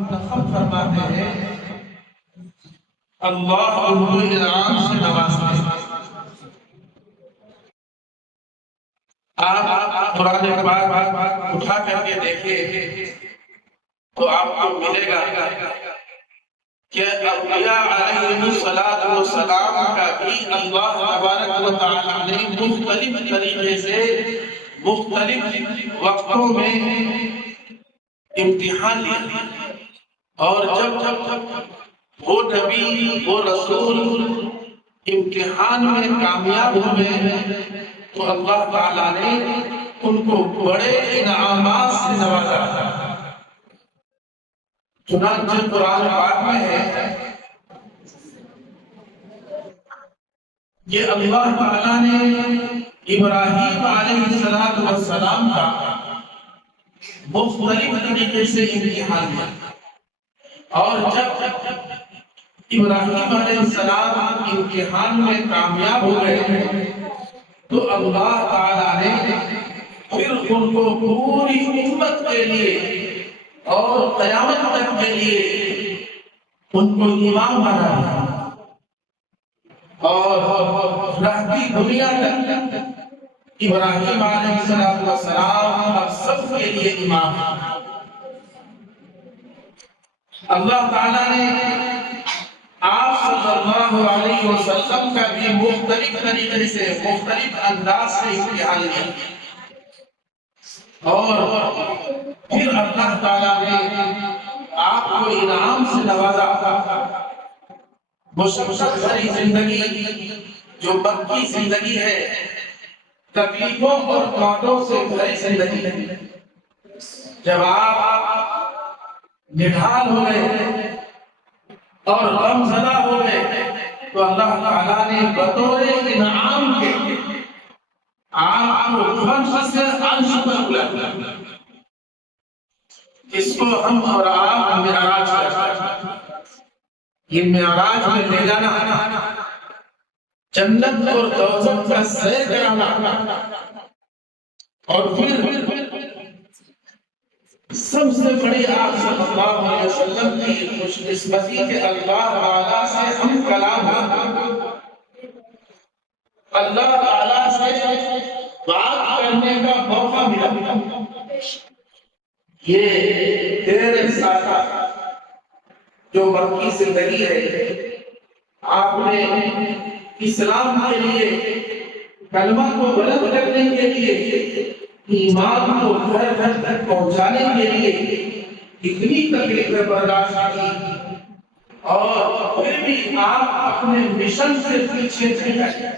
منتخب فرماتے ہیں اللہ ان کو انعام سے نوازتے ہیں۔ آپ قرآن پاک اٹھا کر کے دیکھیں تو آپ کو ملے گا کہ انبیاء علیہ السلام کا بھی اللہ تبارک و تعالی نے مختلف طریقے سے مختلف وقتوں میں امتحان لیا، اور جب وہ نبی وہ رسول امتحان میں کامیاب ہوئے تو اللہ تعالیٰ نے ان کو بڑے انعامات سے نوازا۔ چنانچہ قرآن پاک میں ہے کہ اللہ تعالیٰ نے ابراہیم علیہ السلام کا مختلف طریقے سے امتحان لیا، اور جب ابراہیم علیہ السلام امتحان میں کامیاب ہو گئے تو اللہ تعالیٰ نے پھر ان کو پوری امت کے لیے اور قیامت تک کے لیے ان کو امام بنایا، اور رہتی دنیا تک ابراہیم علیہ السلام اب سب کے لیے امام ہے۔ اللہ تعالیٰ نے آپ صلی اللہ علیہ وسلم کا بھی مختلف طریقے سے مختلف انداز سے امتحان لیا، اور پھر اللہ تعالیٰ نے آپ کو انعام سے نوازا۔ مشقت بھری زندگی جو مکی زندگی ہے، تکلیفوں اور کانٹوں سے بھری زندگی، جب آپ نڈھال ہو گئے اور غم زدہ ہو گئے تو اللہ تعالیٰ نے بطور انعام کے آپ کو فرش سے عرش پر بلایا، جس کو ہم اور آپ معراج کہتے ہیں۔ یہ معراج میں لے جانا، جنت اور دوزخ کا سیر کرانا، اور پھر سب سے بڑی آپ صلی اللہ علیہ وسلم کی خوش قسمتی کہ اللہ تعالیٰ سے ہم کلام اللہ تعالیٰ سے بات کرنے کا موقع ملا۔ یہ 13 سال جو مکی زندگی ہے، آپ نے اسلام کے لیے کلمہ کو بلند کرنے کے لیے ایمان کو گھر گھر تک پہنچانے کے لیے اتنی تکلیفیں برداشت کی، اور پھر بھی آپ اپنے مشن سے پیچھے نہیں ہٹے۔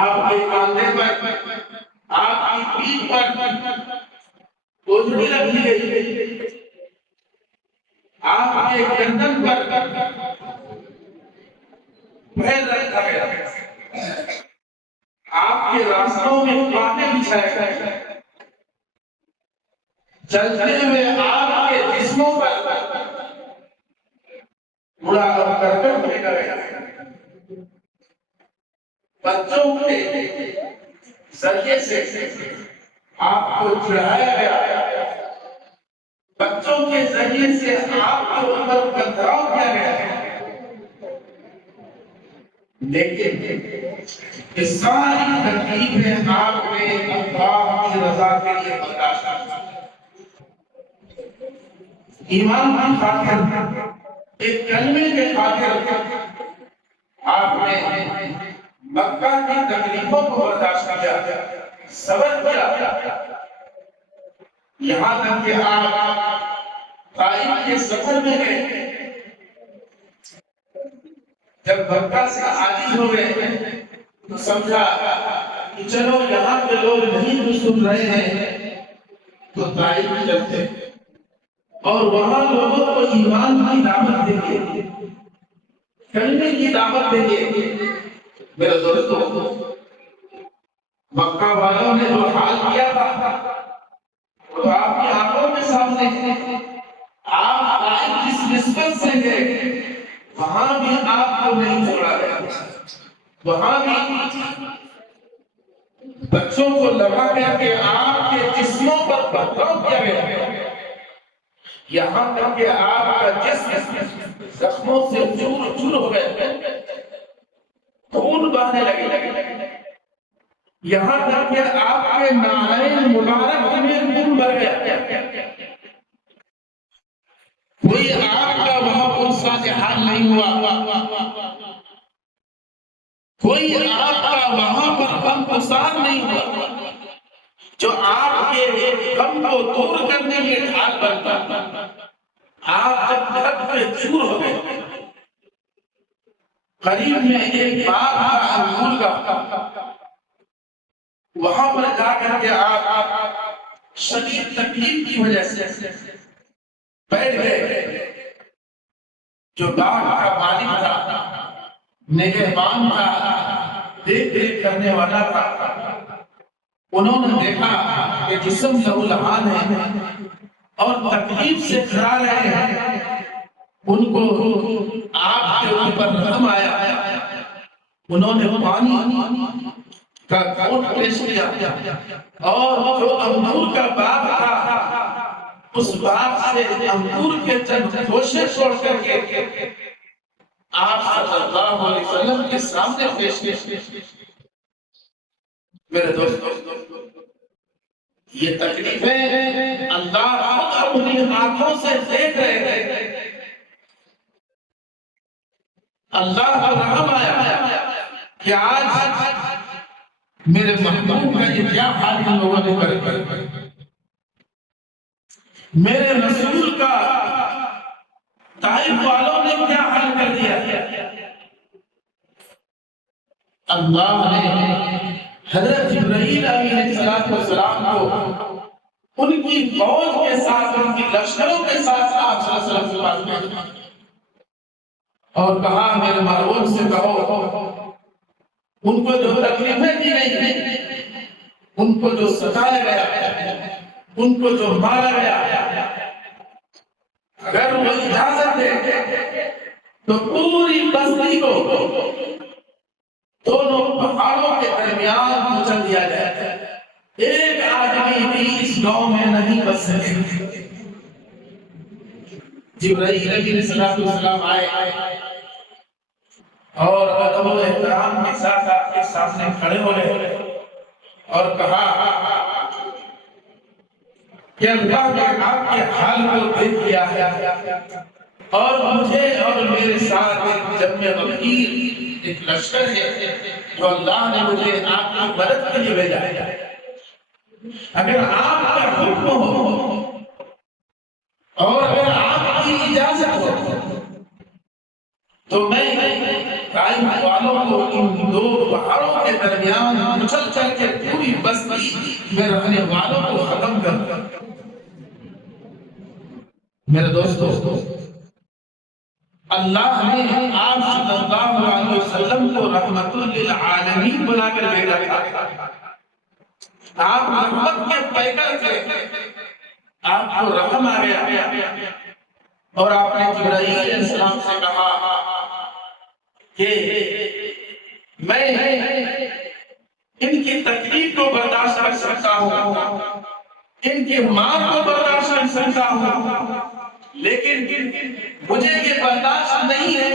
آپ کے کاندھے پر، آپ کی پیٹھ پر بوجھڑی رکھی گئی، آپ کے گردن پر پھیل رکھا گیا، آپ کے راستوں میں کانٹے بچھائے گئے، چلتے ہوئے آپ کے جسموں پر بڑا اور کرکٹ پھینکا گیا، بچوں کے ذریعے سے آپ کو چڑھایا گیا، بچوں کے ذریعے سے آپ کو اوپر پتھراؤ کیا گیا، لیکن اس ساری تکلیفیں آپ نے اللہ کی رضا کے لیے برداشت کی۔ ایمان کی خاطر، ایک کلمے کے خاطر آپ نے مکہ کی تکلیفوں کو برداشت کیا، صبر کیا، یہاں تک کہ آپ طائف کے سفر میں گئے۔ جب مکہ سے عاجز ہو گئے تو سمجھا کہ چلو یہاں کے لوگ نہیں بھی سن رہے ہیں تو طائف چلتے اور وہاں لوگوں کو ایمان کی دعوت دیں گے، کلمے کی دعوت دیں گے۔ میرے دوستوں، مکہ والوں نے جو حال کیا تھا تو آپ کی آنکھوں کے سامنے، آپ طائف جس نسبت سے گئے وہاں بھی آپ کو نہیں چھوڑا گیا، وہاں بھی بچوں کو لگا گیا کہ آپ کے جسموں پر پتھراؤ کیا گیا، یہاں تک کہ آپ کا جسم زخموں سے چور چور ہو گئے، خون بہنے لگے، یہاں تک کہ آپ کے نالین مبارک میں خون بھر گیا، کوئی آپ کا وہاں پر صالحان نہیں ہوا، کوئی آپ کا وہاں پر غم گسار نہیں ہوا جو آپ کے غم کو دور کرنے کے ڈھال بنتا۔ آپ جب گھر پہ چور ہو گئے، قریب میں ایک باغ کا انگور کا، وہاں پر جا کر کے آپ شدید تکلیف کی وجہ سے بیٹھ گئے۔ جو باغ کا مالک تھا، نگہبان تھا، دیکھ ریکھ کرنے والا تھا، انہوں نے دیکھا کہ جسم لہولہان ہے اور تکلیف سے کھڑا رہے ہیں، ان کو آپ کے اوپر رحم آیا، انہوں نے پانی کا گھونٹ پیش کیا اور جو انگور کا باغ تھا اس باغ سے انگور کے چند گوشے چھوڑ کر کے آپ صلی اللہ علیہ وسلم کے سامنے پیش کیے۔ میرے دوستو، یہ تکلیفیں اللہ خود اپنی آنکھوں سے دیکھ رہے تھے۔ اللہ کو رحم آیا کہ آج میرے محبوب کا یہ کیا حال ان لوگوں نے کر دیا، میرے رسول کا طائف والوں نے کیا حال کر دیا۔ اللہ نے حضرت جبرائیل علیہ السلام کو ان کی فوج کے ساتھ، ان کی لشکروں کے ساتھ آپ صلی اللہ علیہ وسلم کے پاس بھیجا اور کہا میرے محبوب سے کہو ان کو جو تکلیفیں دی گئی، ان کو جو ستایا گیا، ان کو جو مارا گیا، اگر وہ اجازت دے تو پوری بستی کو دونوں پہاڑوں کے درمیان کچل دیا جائے، ایک آدمی بھی اس گاؤں میں نہیں بچ سکے۔ جبرائیل علیہ السلام آئے اور ادب و احترام کے ساتھ آپ کے سامنے کھڑے ہو گئے اور کہا کہ اللہ نے آپ کے حال کو دیکھ لیا ہے اور مجھے اور میرے ساتھ ایک جمع غفیر ایک لشکر ہے جو اللہ نے مجھے آپ کی مدد کے لیے بھیجا ہے، اگر آپ کا حکم ہو اور اگر آپ کی اجازت ہو تو میں طائف والوں کو ان دو پہاڑوں کے درمیان کچل کر کے پوری بستی میں رہنے والوں کو ختم کر دوں۔ میرے دوستو، اللہ نے آپ صلی اللہ علیہ وسلم کو رحمت للعالمین بنا کر بھیجا تھا۔ آپ رحمت کے پیکر تھے، آپ کو رحم آ گیا اور آپ نے جبرائیل علیہ السلام سے کہا کہ میں ان کی تکلیف کو برداشت کر سکتا ہوں، ان کی مار کو برداشت کر سکتا ہوں، لیکن مجھے یہ برداشت نہیں ہے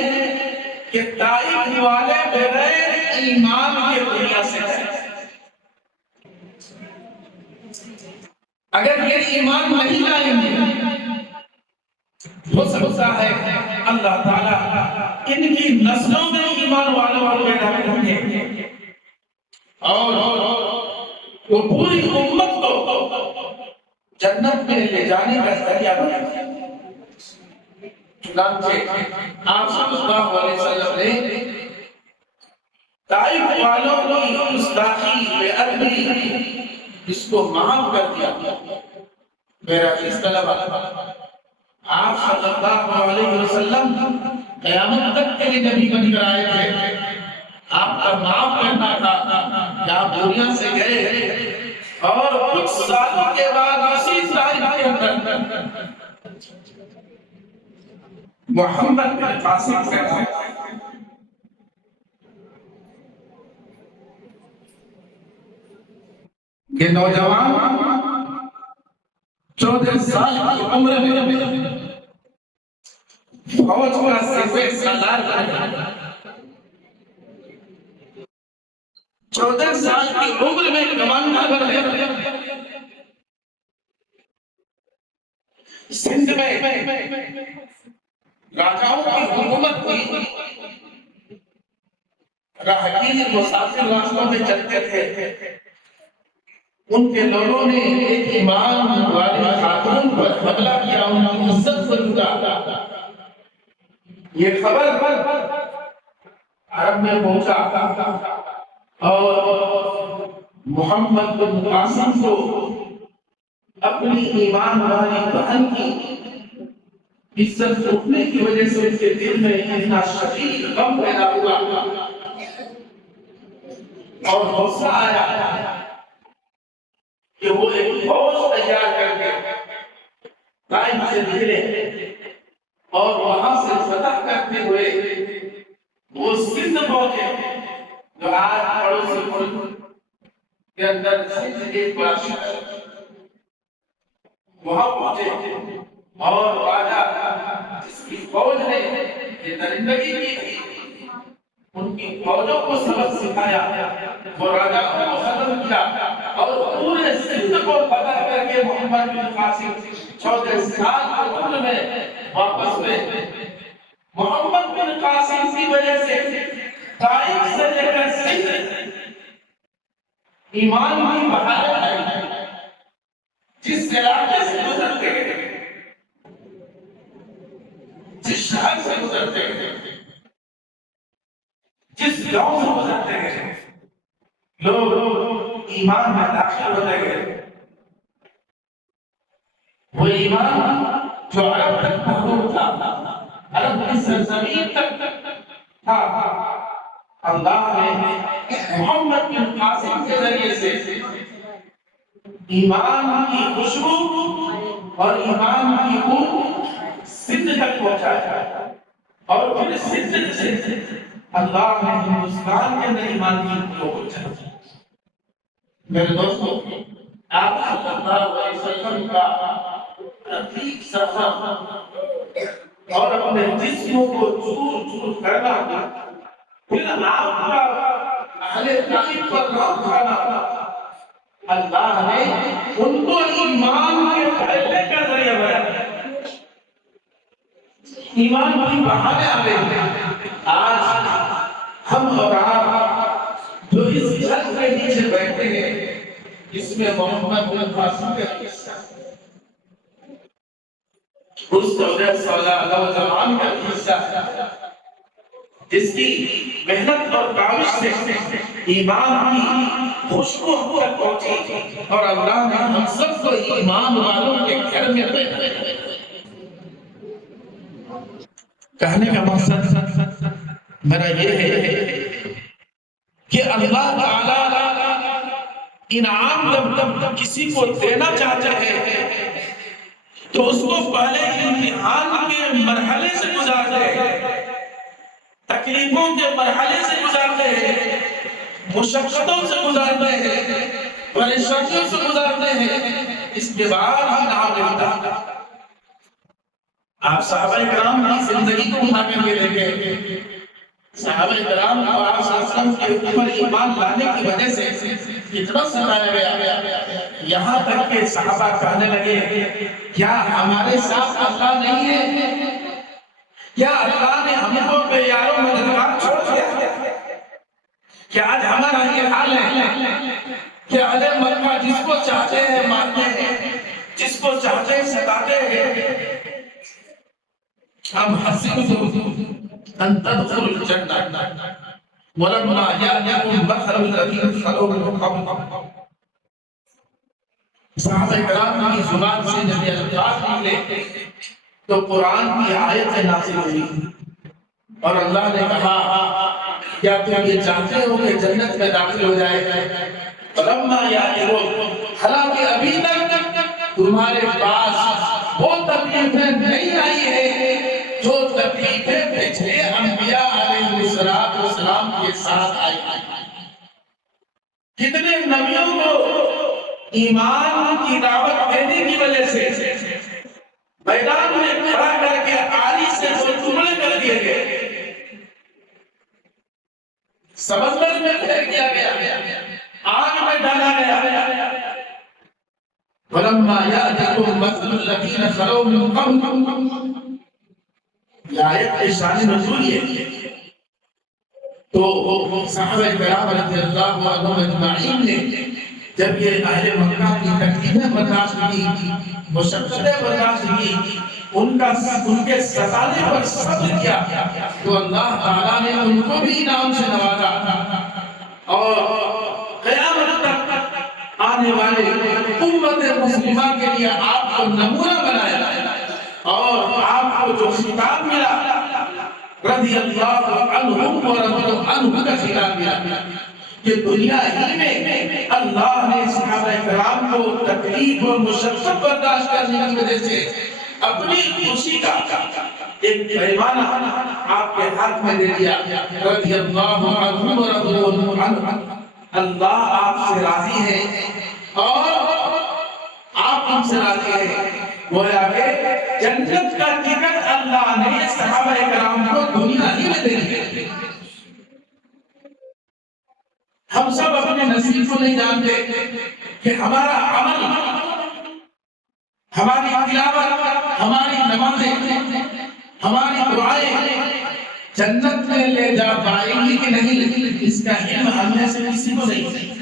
کہ طائف والے بغیر ایمان کے دنیا سے ہیں۔ اگر یہ ایمان نہیں لائیں گے، ہو سکتا ہے اللہ تعالیٰ ان کی نسلوں میں ایمان والوں کو پیدا کریں اور وہ پوری امت کو جنت میں لے جانے کا ذریعہ بنے۔ چنانچہ آپ صلی اللہ علیہ وسلم نے طائف والوں کی گستاخی بے ادبی اس کو معاف کر دیا۔ میرا اس طلبہ، آپ صلی اللہ علیہ وسلم قیامت تک کے لیے نبی بن کر آئے تھے، آپ کا معاف کرنا تھا کہ آپ دنیا سے گئے اور کچھ سالوں کے بعد اسی طائف کے اندر محمد بن قاسم پیدا ہوئے۔ یہ نوجوان 14 سال کی عمر میں فوج کا سپہ سالار بنا، 14 سال کی عمر میں کمانڈر بنے، سندھ میں راجاؤں کی حکومت کی، راہگیر مسافر راستوں میں چلتے تھے، ان کے لوگوں نے ایک ایمان والی خاتون پر حملہ کیا، ان کی عزت کو لوٹا۔ یہ خبر عرب میں پہنچا اور محمد بن قاسم کو اپنی ایمان والی بہن کی عزت لوٹنے کی وجہ سے اس کے دل میں اتنا شدید غم پیدا ہوا اور غصہ آیا کہ وہ ایک فوج تیار کر کے طائف سے نکلے اور وہاں سے فتح کرتے ہوئے وہ سندھ پہنچے، جو آج پڑوسی ملک کے اندر سندھ ایک بڑا شہر ہے، وہاں پہنچے اور راجا جس کی فوج نے یہ درندگی کی تھی ان کی فوجوں کو سبق سکھایا، وہ راجا کو ختم کیا اور پورے سندھ کو فتح کر کے محمد بن قاسم 14 سال کی عمر میں واپس ہوئے۔ محمد بن قاسم کی وجہ سے طائف سے لے کر سندھ ایمان کی بہاریں آئی، جس علاقے سے گزرتے جس شہر سے گزرتے جس گاؤں سے گزرتے ہیں لوگ ایمان میں داخل ہوتے گئے، وہ ایمان جو عرب تک محدود تھا، عرب کی سرزمین تک تھا، اللہ نے محمد بن قاسم کے ذریعے سے ایمان کی خوشبو اور ایمان کی بو سندھ تک پہنچایا اور پھر سندھ سے اللہ نے ہندوستان کے اندر ایمان کی بو پہنچایا۔ میرے دوستو، آپ صلی اللہ علیہ وسلم کا عتیق سفر اور اپنے جسموں کو چور چور کرنا، پھر آپ کا اہل طائف پر روک کھانا، اللہ نے ان کو ایمان کے پھیلنے کا ذریعہ بنایا، ایمان کی بہانے آ رہے ہیں۔ آج ہم اور آپ جو اس چھت کے نیچے بیٹھے ہیں، اس میں محمد بن قاسم کا حصہ ہے، اس دولت صلی اللہ علیہ وسلم کا حصہ ہے، جس کی محنت اور کاوش سے ایمان کی خوشبو ہم تک پہنچی اور اللہ نے ہم سب کو ایمان والوں کے گھر میں بیٹھے۔ کہنے کا مقصد میرا یہ ہے کہ اللہ تعالیٰ انعام جب کسی کو دینا چاہتے ہیں تو اس کو پہلے امتحان کے مرحلے سے گزارتے ہیں، تکلیفوں کے مرحلے سے گزارتے ہیں، مشقتوں سے گزارتے ہیں، پریشانیوں سے گزارتے ہیں، اس کے بعد انعام ملتا ہے۔ آپ صحابہ کرام کی زندگی کو اٹھا کر کے دیکھیں، صحابہ کرام کو آپ صلی اللہ علیہ وسلم کے اوپر ایمان لانے کی وجہ سے کتنا ستایا گیا، یہاں تک کہ صحابہ کہنے لگے کیا ہمارے ساتھ اللہ نہیں ہے؟ کیا اللہ نے ہم کو بے یار و مددگار چھوڑ دیا؟ کیا آج ہمارا یہ حال ہے کہ اہل مکہ جس کو چاہتے ہیں مارتے ہیں، جس کو چاہتے ہیں ستاتے ہیں؟ ام حسبتم ان تدخلوا الجنة ولما يأتكم مثل الذين خلوا من قبلكم۔ صحابہ کرام کی زبان سے جب یہ الفاظ نکلے تو قرآن کی آیت نازل ہوئی اور اللہ نے کہا کیا تم یہ چاہتے ہو کہ جنت میں داخل ہو جائے؟ فلما يأتكم، حالانکہ ابھی تک تمہارے پاس وہ تکلیفیں نہیں آئی ہیں جو تکلیفیں پچھلے انبیاء علیہ السلام کے ساتھ آئی۔ کتنے نبیوں کو ایمان کی دعوت دینے کی وجہ سے میدان میں کھڑا کر کے آری سے دو ٹکڑے کر دیے گئے، سمندر میں پھینک دیا گیا، آگ میں ڈالا گیا۔ فلما يأتكم مثل الذين خلوا من قبلكم، یہ آیت کی شان نزول ہے۔ تو صحابہ کرام رضی اللہ عنہم اجمعین نے جب یہ اہل مکہ کی تکلیفیں برداشت کی، مشقتیں برداشت کی، ان کے ستانے پر صبر کیا، تو اللہ تعالیٰ نے ان کو بھی انعام سے نوازا اور قیامت تک آنے والے امت مسلمہ کے لیے آپ کو نمونہ بنایا اور آپ کو جو خطاب ملا رضی اللہ عنہم و رضوا عنہ کا خطاب ملا کہ دنیا ہی میں اللہ نے صحابہ کرام کو تکلیف اور مشقت برداشت کرنے کی وجہ سے اپنی خوشی کا ایک پیمانہ آپ کے ہاتھ میں دے دیا رضی اللہ عنہ و رضوا عنہ۔ اللہ آپ سے راضی ہے اور آپ ہم سے راضی ہے، گویا کہ جنت کا ٹکٹ اللہ نے صحابہ کرام کو دنیا ہی میں دے دیا۔ ہم سب اپنے نصیب کو نہیں جانتے کہ ہمارا عمل، ہماری تلاوت، ہماری نمازیں، ہماری دعائیں جنت میں لے جا پائیں گی کہ نہیں، اس کا علم ہم میں سے کسی کو نہیں۔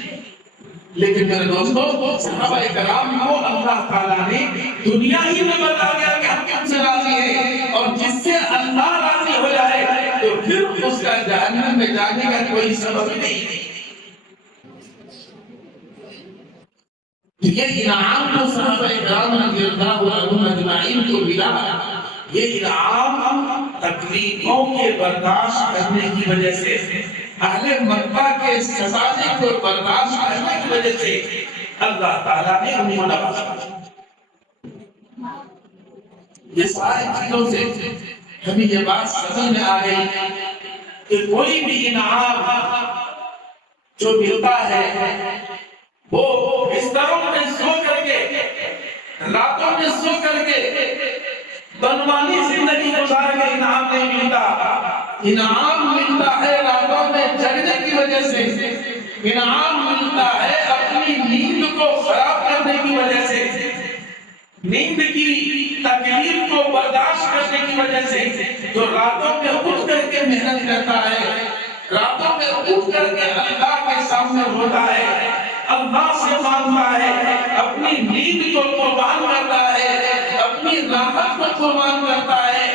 لیکن میرے دوستو، صحابہ کرام کو اللہ تعالیٰ نے دنیا ہی میں بتا دیا کہ ہم کم سے راضی ہیں، اور جس سے اللہ راضی ہو جائے تو پھر اس کا جہنم میں جانے کا کوئی سبب نہیں۔ یہ انعام جو صحابہ کرام رضی اللہ عنہم اجمعین کو ملا، یہ انعام تکلیفوں کے برداشت کرنے کی وجہ سے، اہل مکہ کے ستانے کو برداشت کرنے کی وجہ سے اللہ تعالیٰ نے انہیں نوازا۔ یہ ساری چیزوں سے ہمیں یہ بات سمجھ میں آ گئی کہ کوئی بھی انعام جو ملتا ہے وہ بستروں میں سو کر کے، راتوں میں سو کر کے بنوانی زندگی گزار کے انعام نہیں ملتا۔ انعام ملتا ہے راتوں میں جگنے کی وجہ سے، انعام ملتا ہے اپنی نیند کو خراب کرنے کی وجہ سے، نیند کی تکلیف کو برداشت کرنے کی وجہ سے، جو راتوں میں اٹھ کر کے محنت کرتا ہے، راتوں میں اٹھ کر کے اللہ کے سامنے روتا ہے، اللہ سے مانگتا ہے، اپنی نیند کو قربان کرتا ہے، اپنی راحت کو قربان کرتا ہے،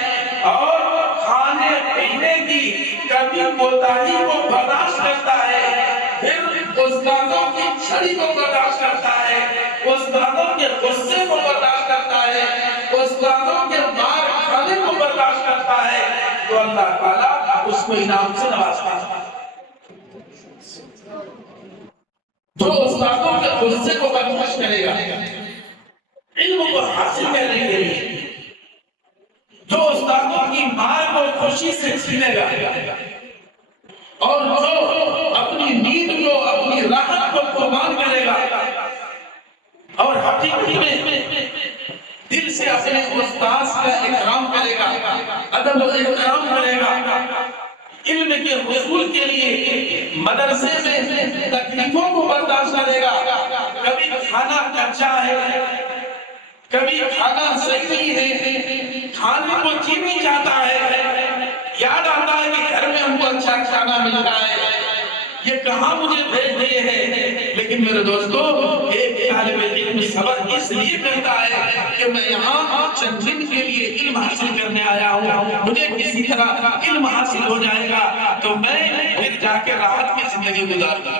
اور کھانے پینے کی کمی کوتاہی کو برداشت کرتا ہے، پھر استادوں کی چھڑی کو برداشت کرتا ہے، استادوں کے غصے کو برداشت کرتا ہے، استادوں کے مار کھانے کو برداشت کرتا ہے، تو اللہ تعالیٰ اس کو انعام سے نوازتا ہے۔ جو استادوں کے غصے کو برداشت کرے گا علم کو حاصل کرنے کے لیے، جو استادوں کی مار کو خوشی سے چھینے گا، اور جو اپنی نیند کو، اپنی راحت کو قربان کرے گا اور حقیقی میں دل سے اپنے استاد کا احترام کرے گا، ادب و احترام کرے گا، علم کے حصول کے لیے مدرسے میں تکلیفوں کو برداشت کرے گا، کبھی کھانا کچا ہے، کبھی کھانا صحیح نہیں ہے، کھانے کو چینی چاہتا ہے، یاد آتا ہے کہ گھر میں ہم کو اچھا کھانا ملتا ہے، یہ کہاں مجھے بھیج دیے ہیں۔ لیکن میرے دوستو، ایک طالب علم سبق اس لیے کرتا ہے کہ میں یہاں چند دن کے لیے علم حاصل کرنے آیا ہوں، مجھے کسی طرح علم حاصل ہو جائے گا تو میں پھر جا کے راحت کی زندگی گزار گا۔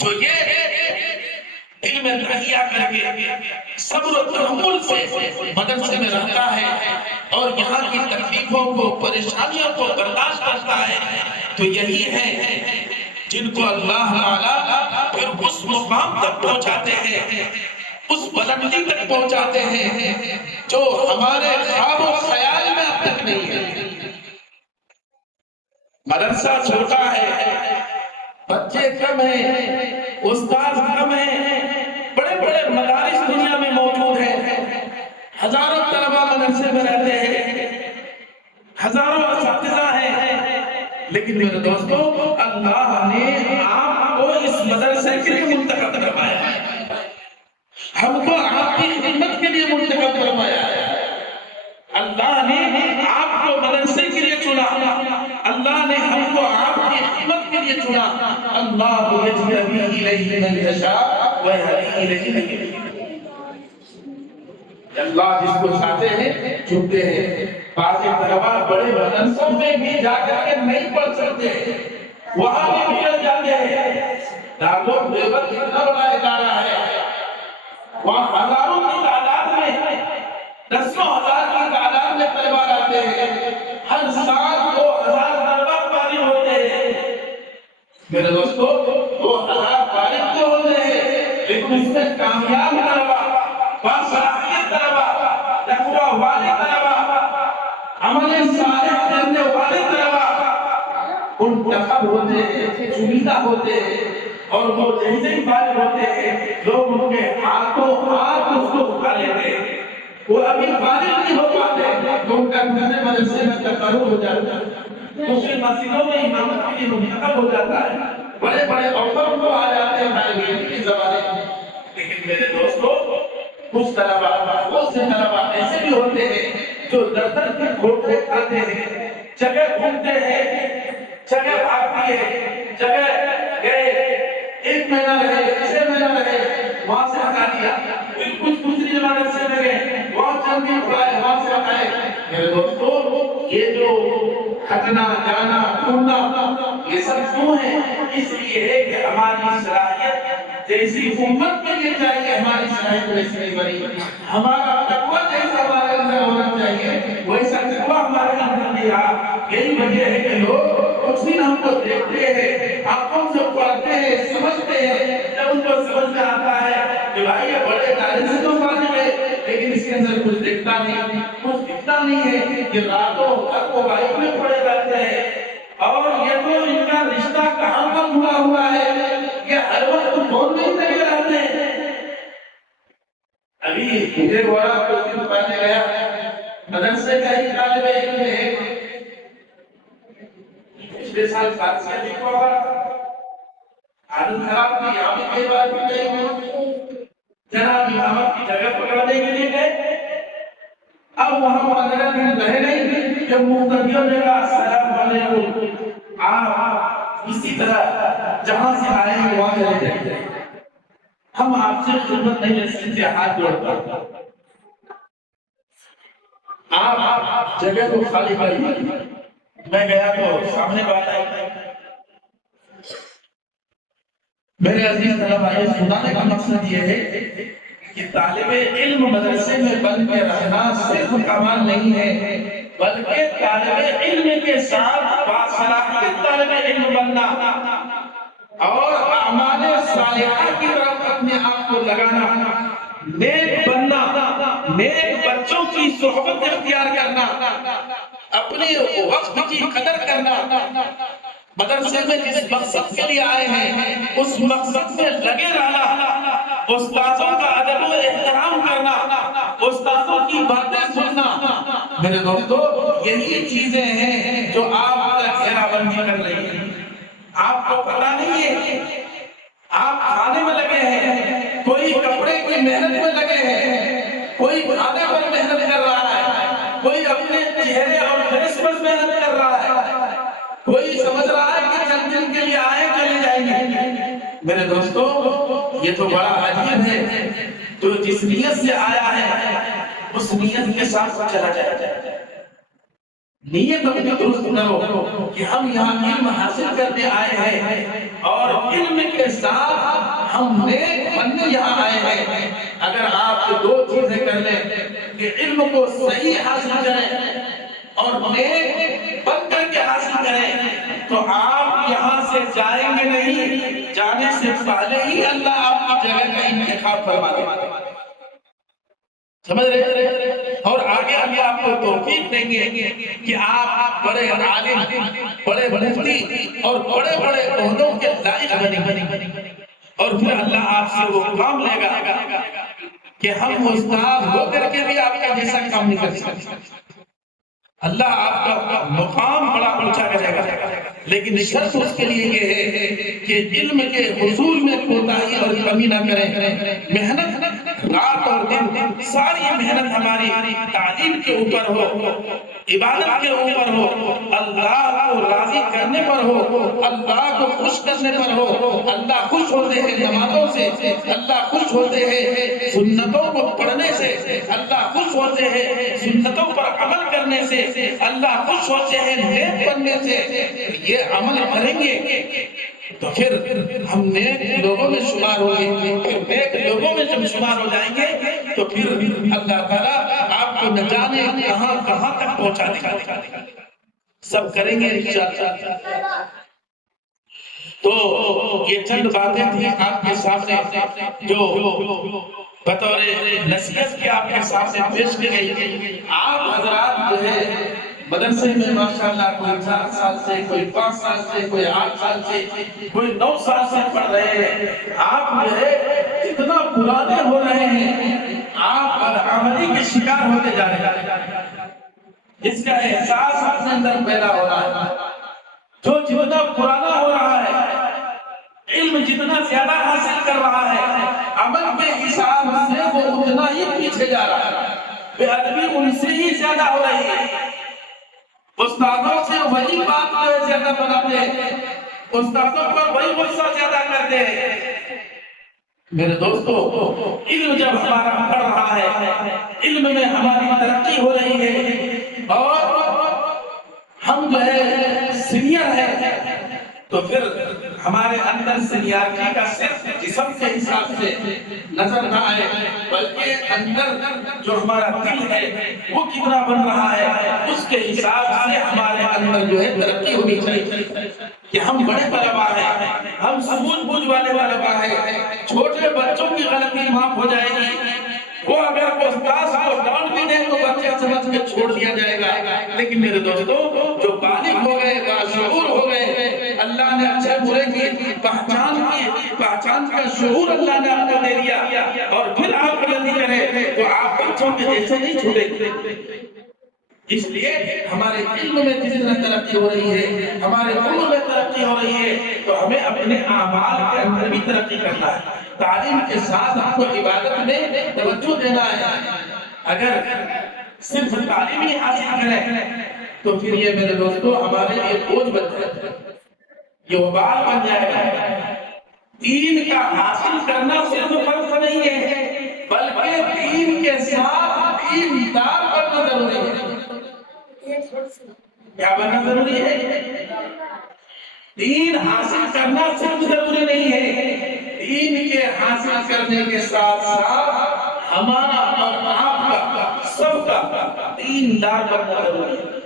تو یہ علم تحیہ کر کے صبر و تحمل سے مدرسے میں رہتا ہے اور یہاں کی تکلیفوں کو، پریشانیوں کو برداشت کرتا ہے، تو یہی ہے جن کو اللہ تعالیٰ پھر اس مقام تک پہنچاتے ہیں، اس بلندی تک پہنچاتے ہیں جو ہمارے خواب و خیال میں اب تک نہیں ہے۔ مدرسہ چھوٹا ہے، بچے کم ہیں، استاد کم ہیں، بڑے بڑے مدارس دنیا میں موجود ہیں، ہزار مدرسے میں رہتے ہیں، ہزاروں اساتذہ ہیں، لیکن میرے دوستو اللہ نے آپ کو اس مدرسے کے لیے منتخب فرمایا ہے، ہم کو آپ کی خدمت کے لیے منتخب فرمایا ہے۔ اللہ نے آپ کو مدرسے کے لیے چنا، اللہ نے ہم کو آپ کی خدمت کے لیے چنا۔ اللہ یجتبی الیہ من یشاء ویہدی الیہ من یشاء۔ اللہ جس کو چاہتے ہیں چنتے ہیں۔ بعض طلباء بڑے مدرسوں میں بھی جا کر کے نہیں پڑھ سکتے، وہاں بھی مل جاتے ہیں۔ دارالعلوم دیوبند اتنا بڑا ادارہ ہے، وہاں ہزاروں کی تعداد میں، دسوں ہزار کی تعداد میں طلباء آتے ہیں، ہر سال 2000 طلباء فارغ ہوتے ہیں۔ میرے دوستو 2000 فارغ تو ہوتے ہیں، لیکن اس میں کامیاب طلباء، باصلاحیت طلباء، تقویٰ والے طلباء، عمل صالح کرنے والے طلباء منتخب ہوتے ہیں، چنیدہ ہوتے ہیں، اور وہ جیسے ہی فارغ ہوتے ہیں لوگ ان کے ہاتھوں ہاتھ اس کو اٹھا لیتے ہیں۔ وہ ابھی فارغ نہیں ہو پاتے تو ان کا دوسرے مدرسے میں تقرر ہو جاتا ہے، دوسرے مسجدوں میں امامت کے لیے منتخب ہو جاتا ہے، بڑے بڑے افسر کو آ جاتے ہیں طالب کی زبانیں۔ لیکن میرے دوستو کچھ طلباء، بہت سے طلباء ایسے بھی ہوتے ہیں جو در در کے گھومتے آتے ہیں، جگہ گھومتے ہیں، جگہ بھاگتی ہے، جگہ گئے 1 مہینہ رہے، 6 مہینہ رہے، وہاں سے ہٹا دیا، پھر کچھ دوسری مدرسے میں گئے، وہاں چند دن پڑھائے، وہاں سے ہٹائے۔ میرے دوستو یہ جو ہٹنا جانا گھومنا یہ سب کیوں ہے؟ اس لیے ہے کہ ہماری صلاحیت جیسی امت کے لیے چاہیے ہماری صلاحیت ویسی نہیں بنی، ہمارا تقویٰ جیسا ہمارے اندر ہونا چاہیے ویسا تقویٰ ہمارے اندر نہیں رہا۔ یہی وجہ ہے کہ لوگ کچھ دن ہم کو دیکھتے ہیں، آنکھوں سے پڑھتے ہیں، سمجھتے ہیں، جب ان کو سمجھ میں آتا ہے کہ بھائی یہ بڑے ادارے سے تو فارغ ہے لیکن اس کے اندر کچھ دکھتا نہیں، کچھ دکھتا نہیں ہے، یہ راتوں تک موبائل میں پڑے رہتے ہیں، اور یہ تو ان کا رشتہ کہاں کا جڑا ہوا ہے، یہ ہر وقت فون میں ہی لگے رہتے ہیں۔ ابھی مجھے بڑا کچھ دن پہلے گیا، مدرسے کا ہی طالب علم ہے، پچھلے سال فارسیہ لکھا ہوا، حالت خراب تھی، یہاں بھی کئی بار بھی گئے ہوئے، جناب امامت کی جگہ پکڑنے کے لیے گئے، اب وہاں پندرہ دن رہے نہیں، جب مقتدیوں نے کہا السلام علیکم، آپ اسی طرح جہاں سے آئے ہیں وہاں چلے جائیں، ہم آپ سے خدمت نہیں لے سکتے، ہاتھ جوڑتا آپ جگہ کو خالی کریے۔ میں گیا تو سامنے بات آئی، میرے عزیز طلباء یہ سنانے کا مقصد یہ ہے کہ طالب علم مدرسے میں بن کے رہنا صرف کمال نہیں ہے، بلکہ طالب علم کے ساتھ باصلاحیت طالب علم بننا اور اعمال صالحہ کی طرف اپنے آپ کو لگانا، نیک بننا، نیک بچوں کی صحبت اختیار کرنا، اپنے وقت کی قدر کرنا، مدرسے میں جس مقصد کے لیے آئے ہیں اس مقصد میں لگے رہنا، استاذوں کا ادب و احترام کرنا، استاذوں کی باتیں سننا۔ میرے دوستو یہی چیزیں ہیں جو آپ کا گھیرا بندی کر رہی ہیں، آپ کو پتہ نہیں ہے، آپ کھانے میں لگے ہیں، کوئی کپڑے کی محنت میں لگے ہیں، کوئی کھانے پر محنت کر رہا ہے، کوئی اپنے چہرے اور فیس پر محنت کر رہا ہے، کوئی سمجھ رہا ہے کہ چند دن کے لیے آئے چلے جائیں گے۔ میرے دوستو یہ تو بڑا عجیب ہے، جو جس نیت سے آیا ہے اس نیت کے ساتھ چلا جائے، نیت اپنی درست کرو کہ ہم یہاں علم حاصل کرنے آئے ہیں اور علم کے ساتھ ہم نیک بننے یہاں آئے ہیں۔ اگر آپ دو چیزیں کر لیں کہ علم کو صحیح حاصل کریں اور نیک بن کر کے حاصل کریں تو آپ یہاں سے جائیں گے نہیں، جانے سے پہلے ہی اللہ آپ کی جگہ کا انتخاب فرما دے، سمجھ رہے ہیں؟ اور آگے اللہ آپ کو توفیق دیں گے کہ آپ بڑے عالم، بڑے مفتی اور بڑے بڑے عہدوں کے لائق بنیں، اور پھر اللہ آپ سے وہ کام لے گا کہ ہم استاد ہو کر کے بھی آپ کا جیسا کام نہیں کر سکتے۔ اللہ آپ کا مقام بڑا اونچا کرے گا، لیکن شرط اس کے لیے یہ ہے کہ علم کے حصول میں کوتاہی اور کمی نہ کریں۔ محنت رات اور دن، ساری محنت ہماری تعلیم کے اوپر ہو، عبادت کے اوپر ہو، اللہ کو راضی کرنے پر ہو، اللہ کو خوش کرنے پر ہو۔ اللہ خوش ہوتے ہیں نمازوں سے، اللہ خوش ہوتے ہیں سنتوں کو پڑھنے سے، اللہ خوش ہوتے ہیں سنتوں پر عمل کرنے سے، اللہ خوش ہوتے ہیں نیک بننے سے۔ یہ عمل کریں گے تو پھر ہم نیک لوگوں میں شمار ہوں گے، پھر نیک لوگوں میں جب شمار ہو جائیں گے تو پھر اللہ تعالیٰ آپ کو نہ جانے کہاں کہاں تک پہنچا دے گا۔ سب کریں گے انشاءاللہ۔ تو یہ چند باتیں تھیں آپ کے سامنے جو بطور نصیحت کے آپ کے سامنے پیش کی گئی۔ آپ حضرات جو ہے مدرسے میں ماشاءاللہ کوئی 4 سال سے، کوئی 5 سال سے، کوئی 8 سال سے، کوئی 9 سال سے پڑھ رہے ہیں۔ آپ جو ہے اتنا پرانے ہو رہے ہیں، آپ بدعملی کے شکار ہوتے جا رہے ہیں، جس کا احساس اپنے اندر پیدا ہو رہا ہے۔ جو جتنا پرانا ہو رہا ہے، علم جتنا زیادہ حاصل کر رہا ہے، عمل کے حساب سے وہ اتنا ہی پیچھے جا رہا ہے۔ بے ادبی ان سے ہی زیادہ ہو رہی ہے، استادوں سے وہی بات کو زیادہ بناتے ہیں، استادوں پر وہی غصہ زیادہ کرتے ہیں۔ میرے دوستو، علم جب ہمارا بڑھ رہا ہے، علم میں ہماری ترقی ہو رہی ہے اور ہم جو ہے سینئر ہیں، تو پھر ہمارے اندر سینیارٹی کا صرف جسم کے حساب سے نظر نہ آئے، بلکہ اندر جو ہمارا دل ہے وہ کتنا بن رہا ہے، اس کے حساب سے ہمارے اندر جو ہے ترقی ہونی چاہیے کہ ہم بڑے طلبا ہیں، ہم سمجھ بوجھ والے طلبا ہیں۔ چھوٹے بچوں کی غلطی معاف ہو جائے گی، وہ اگر استاذ کو ڈانٹ بھی دے تو بچے سمجھ کے چھوڑ دیا جائے گا، لیکن میرے دوستو جو بالغ ہو گئے، باشعور ہو گئے، اللہ نے اچھے برے کی پہچان کا شعور اللہ نے آپ کو دے دیا، اور پھر آپ غلطی کریں تو آپ بچوں کے جیسے نہیں چھوٹے۔ اس لیے ہمارے علم میں جس طرح ترقی ہو رہی ہے، ہمارے علم میں ترقی ہو رہی ہے، تو ہمیں اپنے اعمال کے اندر بھی ترقی کرنا ہے۔ تعلیم کے ساتھ ہم کو عبادت میں توجہ دینا ہے۔ اگر صرف تعلیم ہی حاصل کریں تو پھر یہ میرے دوستو ہمارے لیے بوجھ بن جائے گا، یہ وبال بن جائے گا۔ دین کا حاصل کرنا صرف فرض نہیں ہے، بلکہ دین کے ساتھ دیندار بننا ضروری ہے۔ کیا بننا ضروری ہے؟ دین حاصل کرنا صرف ضروری نہیں ہے، دین کے حاصل کرنے کے ساتھ ساتھ ہمارا اور آپ کا سب کا دیندار بننا ضروری ہے۔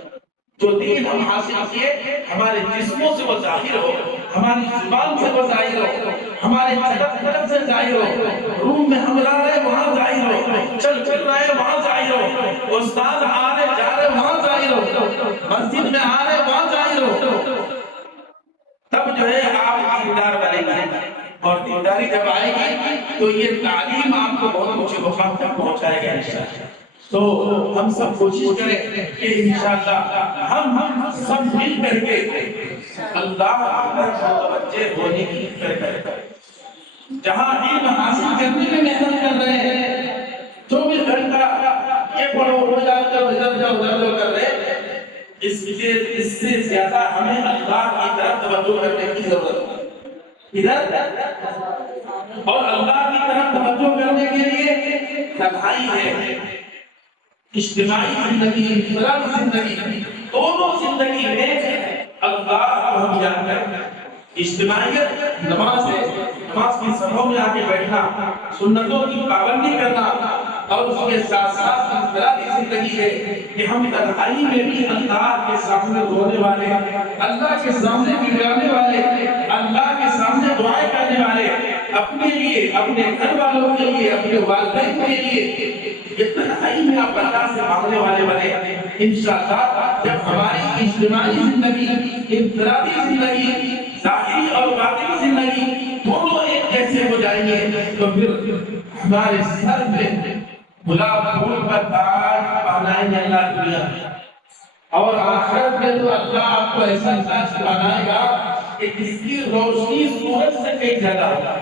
جو دین ہم حاصل کیے ہمارے جسموں سے وہ ظاہر ہو، ہماری زبان سے وہ ظاہر ہو، ہمارے قدم سے ظاہر ہو، روم میں ہم لا رہے وہاں ظاہر ہو، چل رہے وہاں ظاہر ہو، استاد آ رہے جا رہے وہاں ظاہر ہو، مسجد میں آ رہے وہاں ظاہر ہو، تب جو ہے آپ دیندار بنے گے۔ اور دینداری جب آئے گی تو یہ تعلیم آپ کو بہت اونچے مقام تک پہنچائے گا انشاءاللہ۔ تو ہم سب کوشش کریں کہ انشاءاللہ ہم سب مل کر کے اللہ پر متوجہ ہونے کی فکر کریں۔ جہاں علم حاصل کرنے میں محنت کر رہے ہیں، 24 گھنٹہ یہ پڑھو ہو جا کر ادھر جاؤ ادھر جاؤ کر رہے ہیں، اس سے زیادہ ہمیں اللہ کی طرف توجہ کرنے کی ضرورت ہے۔ ادھر اور اللہ کی طرف توجہ کرنے کے لیے تنہائی ہے، اجتماعی زندگی، انفرادی زندگی، دونوں زندگی میں اللہ کو ہم یاد کریں۔ اجتماعیت نماز ہے، نماز کی صفوں میں آ کے بیٹھنا، سنتوں کی پابندی کرنا، اور اس کے ساتھ ساتھ انفرادی زندگی ہے کہ ہم تنہائی میں بھی اللہ کے سامنے رونے والے، اللہ کے سامنے گڑگڑانے والے، اللہ کے سامنے دعائیں کرنے والے، اپنے لیے، اپنے گھر والوں کے لیے، اپنے والدین کے لیے یہ تنہائی میں آپ اللہ سے مانگنے والے بنے۔ انشاءاللہ جب ہماری اجتماعی زندگی، انفرادی زندگی، ظاہری اور باطنی زندگی دونوں ایک جیسے ہو جائیں گے تو پھر ہمارے سر پہ گلاب پھول کا تاج پہنائیں گے اللہ دنیا میں، اور آخرت میں تو اللہ آپ کو ایسا تاج پہنائے گا کہ جس کی روشنی سورج سے کئی زیادہ ہوگا۔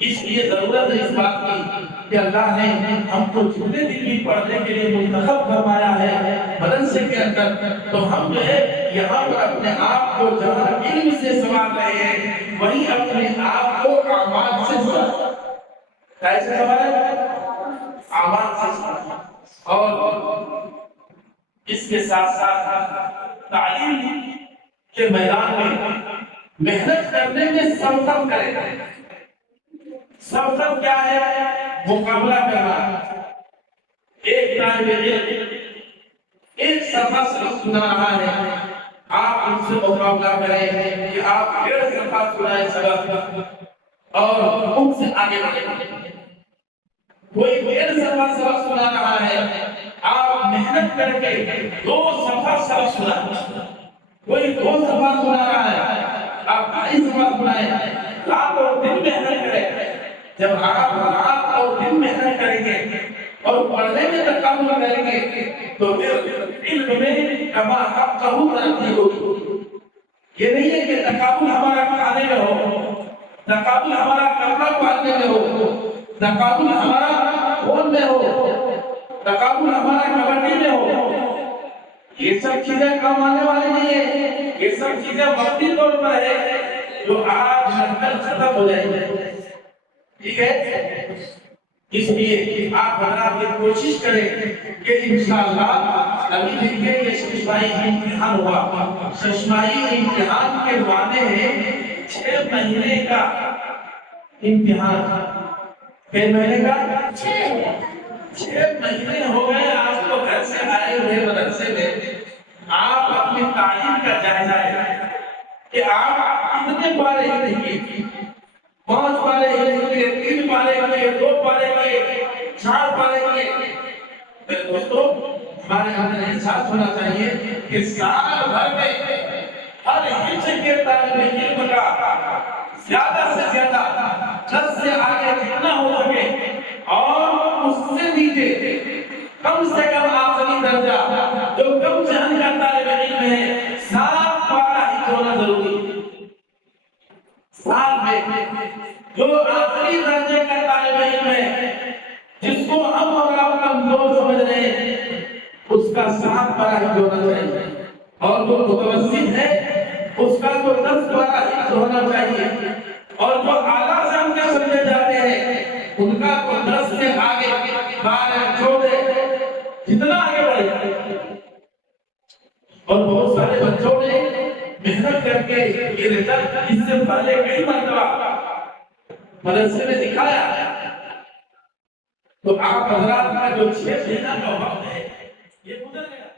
اس لیے ضرورت ہے اس بات کی کہ اللہ نے ہم کو جتنے دن بھی پڑھنے کے لیے منتخب فرمایا ہے مدرسے کے اندر، تو ہم جو ہے یہاں پر اپنے آپ کو جہاں علم سے سنوار رہے ہیں وہیں اپنے آپ کو اعمال سے سنوار، کیسے سنوار؟ اعمال سے سنوار۔ اور اس کے ساتھ ساتھ تعلیم کے میدان میں محنت کرنے میں سفر کریں۔ سفر کیا ہے؟ مقابلہ کرنا۔ ایک طالب علم ایک صفحہ سے سنا رہا ہے، آپ ان سے مقابلہ کریں کہ آپ 1.5 صفحہ سنائیں سبق اور ان سے آگے بڑھیں۔ کوئی 1.5 صفحہ سبق سنا رہا ہے، آپ محنت کر کے 2 صفحہ سبق سنائیں۔ کوئی 2 صفحہ سنا رہا ہے، آپ 2.5 صفحہ سنائیں۔ رات اور دن محنت کریں۔ جب آپ رات اور دن محنت کریں گے اور پڑھنے میں تکامل کریں گے تو پھر علم میں کما حقہ ترقی ہوگی۔ یہ نہیں ہے کہ تکامل ہمارا کھانے میں ہو، تکامل ہمارا کپڑا پہننے میں ہو، تکامل ہمارا فون میں ہو، تکامل ہمارا کبڈی میں ہو۔ یہ سب چیزیں کام آنے والی نہیں ہے، یہ سب چیزیں وقتی طور پر ہے جو آج کل ختم ہو جائیں گے۔ ٹھیک ہے، اس لیے آپ حضرات یہ کوشش کریں کہ انشاءاللہ ابھی دیکھیں یہ ششماہی امتحان ہوا۔ ششماہی امتحان کے معنی ہے 6 مہینے کا امتحان۔ کئی مہینے کا؟ 6 مہینے ہو گئے آپ کو گھر سے آئے ہوئے مدرسے میں۔ آپ اپنی تعلیم کا جائزہ لیں کہ آپ کتنے پارے ہیں، 5 پارے کیے، 3 پارے کیے، 2 پارے کیے، 4 پارے کیے۔ دوستو ہمارے اندر احساس ہونا چاہیے کہ سال بھر میں ہر حصہ کے طالب علم کا زیادہ سے زیادہ 10 سے آگے جتنا ہو سکے اور اس سے نیچے کم سے کم آخری درجہ جو کم جہان کا طالب علم ہے 7 پارہ ہی ہونا ضروری ہے۔ سال میں جو آخری درجے کا طالب علم ہے جس کو ہم اور آپ کمزور سمجھ رہے ہیں اس کا 7 پارہ ہی ہونا چاہیے، اور جو متوسط ہے اس کا تو 10 پارہ ہی ہونا چاہیے، اور جو اعلیٰ سم کے سمجھے جاتے ہیں ان کا تو 10 سے آگے 12 14 جتنا آگے بڑھے۔ اور بہت سارے بچوں نے محنت کر کے یہ رزلٹ اس سے پہلے کئی مرتبہ مدرسے میں دکھایا، تو آپ حضرات کا جو 6 مہینہ کا وقت ہے یہ گزر گیا۔